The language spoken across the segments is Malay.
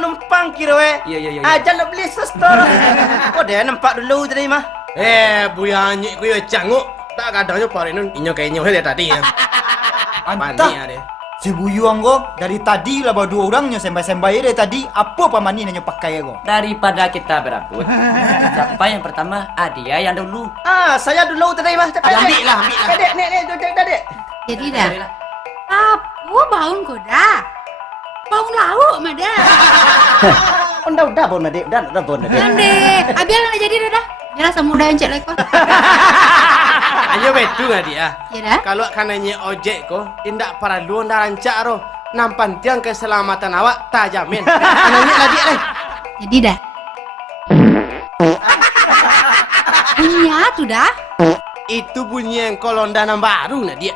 numpang kira Iya. Aja lo beli suster. Kok dia nampak dulu tadi mah. Buya nyik ku yo canguk. Tak kadangnya parinun inyo kayaknya dari tadi ya. Antah. Si Buyuang kok dari tadi lah bawa 2 orangnya sembai-sembai dari tadi apa pamani nanya pakai kok. Daripada kita berebut, siapa yang pertama? Dia yang dulu. Saya dulu tadi mah. Ambil lah. Nek, duduk. Jadi dah. Apa baun kau dah? Baun lauk mah dah. Udah bon Dik, udah bon Dik. Ande, abiar nak jadi dah. Jelas semudah encik lagi kau. Ayo betul nggak dia? Ya dah. Kalau kananya ojek ko, tindak perlu anda rancak roh. Nampan tiang keselamatan awak tak jamin. Kananya lagi Jadi dah. Punya tu dah. Itu bunyi yang kolondanan baru nggak dia?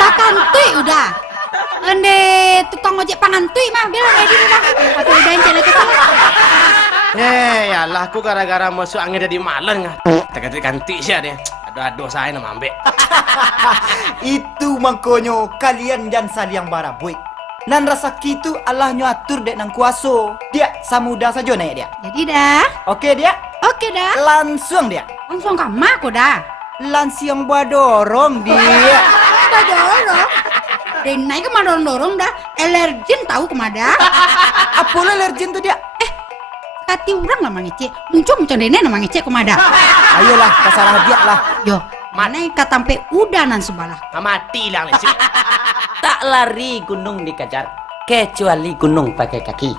Takkan tui udah. Ande tukang ojek pangan tui mah biar nak jadi dah. Aku udah encik lagi kau. Yalah aku gara-gara masuk angin dari malam nggak. Tekan ganti sih dia. Aduh saya nama ambek. Itu makanya kalian jangan saling barabui. Nan rasa gitu Allah nyatur dek nang kuaso. Dia samudah saja naik dia. Jadi dah. Oke dia? Oke dah. Langsung dia. Langsung kamar kau dah. Langsung buat dorong dia. Dah dorong. Dan naik ke mana dorong dah. Alergen tahu kemana? Apa lah alergen tu dia? Kati orang lah mangecek. Muncul dene nama ngecek kemana? Ayolah kasarah dia lah. Yo, mana kata sampai udanan sebalah. Mati lah sih. Tak lari gunung dikejar, kecuali gunung pakai kaki.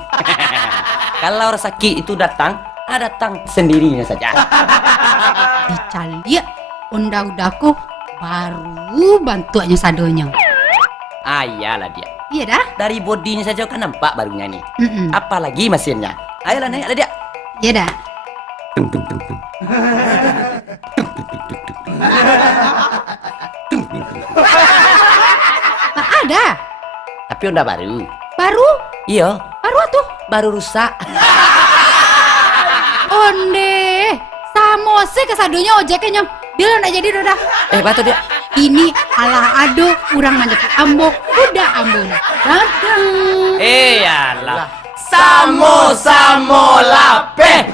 Kalau rezeki itu datang sendirinya saja. Dicalik unda-udaku baru bantuannya sadonya. Iyalah dia. Iya dah. Dari bodinya saja kan nampak barunya nih. Mm-mm. Apalagi mesinnya. Ayolah naik dia. Iya dah. Tung. Tak ada. Tapi udah baru. Baru? Iya, Baru tuh. baru rusak. Onde. Samose kesadonya ojeknya. Bila nak jadi dah. Batu dia. Ini ala ado urang manjat ambo. Udah ambo dah. Datang. Yalah. Samo lape.